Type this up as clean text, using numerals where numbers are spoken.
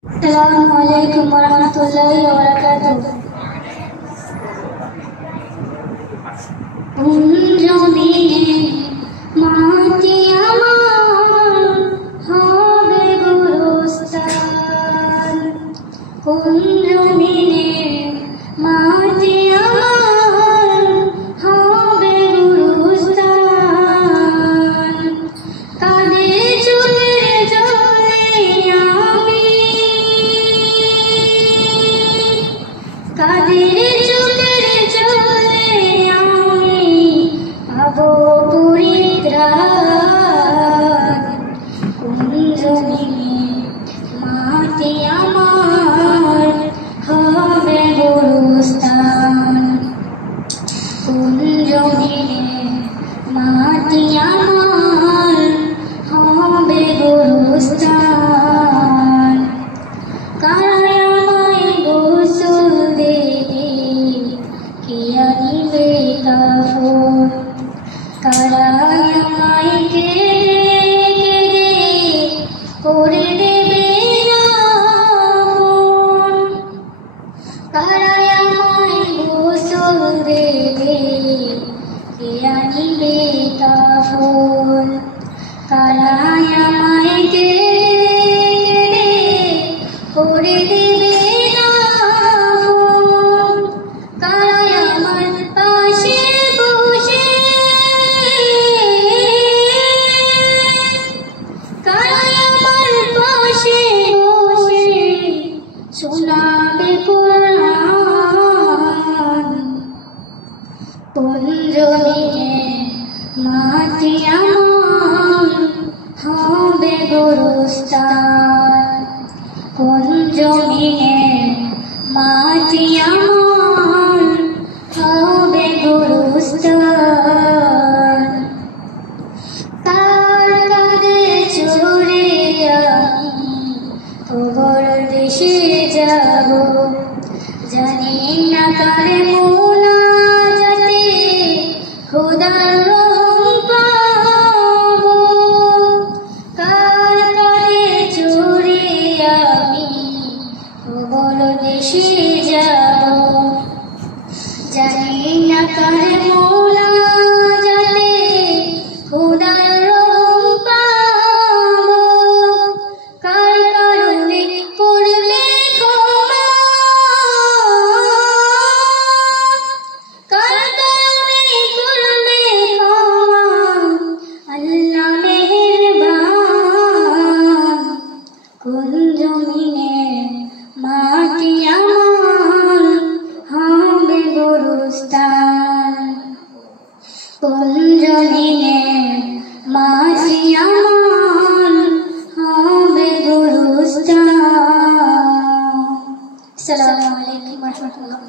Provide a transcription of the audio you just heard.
Assalamualaikum warahmatullahi wabarakatuh. জমিনে মাটি আমার হবে গোরস্থান, কোন জমিনে মাটি আমার হবে গোরস্থান। কাদের চোখের জলে আমি, কাদের চোখের জলে আমি পাবো পরিত্রাণ, কোন জমিনে মাটি আমার হবে গোরস্থান, কোন জমিনে মাটি আমার হবে গোরস্থান। কারা আমায় গোসল দেবে, কে আনিবে কাফন, কারা আমায় কেঁদে করে দেবে দাফন, কারা আমায় গোসল দেবে, কে আনিবে কাফন, কারা আমায় কেঁদে করে দেবে দাফন, কারা আমার পাশে বসে, কারা আমার পাশে বসে শোনাবে কোরআন, কোন জমিনে মাটি আমার হবে গোরস্থান, কোন জমিনে মাটি আমার হবে গোরস্থান। কার কাঁধে চড়ে আমি খবর দেশে যাব, জানি না কার মোনাজাতে খোদার রহম পাবো, কার কাঁধে চড়ে আমি খবর দেশে যাব, জানি না কার মোনাজাতে খোদার রহম পাবো, কার কারণে করবে ক্ষমা, কার কারণে করবে ক্ষমা আল্লাহ মেহেরবান, কোন জমিনে মাটি আমার হবে গোরস্থান, কোন জমিনে মাটি আমার হবে গোরস্থান। আসসালামু আলাইকুম ওয়া রাহমাতুল্লাহ।